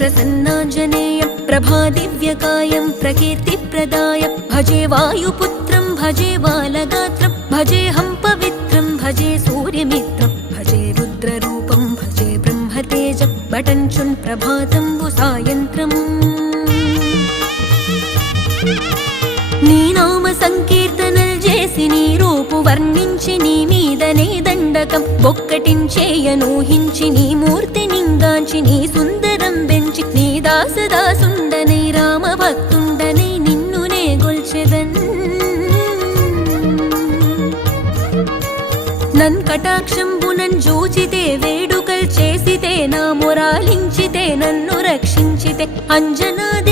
प्रसन्नाञ्जनेयं प्रभादिव्यकायं प्रकीर्तिप्रदायं भजे वायुपुत्रं भजे बालगात्रं भजेऽहं पवित्रं भजे सूर्यमित्रं भजे रुद्ररूपं भजे ब्रह्मतेजं बटञ्चुन् प्रभातं सायन्त्रम् నీ నామ సంకీర్తనలు చేసి నీ రూపు వర్ణించి నీ మీదనే దండకం ఒక్కటించేయనూహించి నీ మూర్తి నింగాంచి నీ సుందరం పెంచి నీ దాసదాసుండనై రామ భక్తుండనై నిన్నునే గొల్చెదన్ నన్ కటాక్షంబునన్ జూచితే వేడుకల్ చేసితే నా మొరాలించితే నన్ను రక్షించితే అంజనాది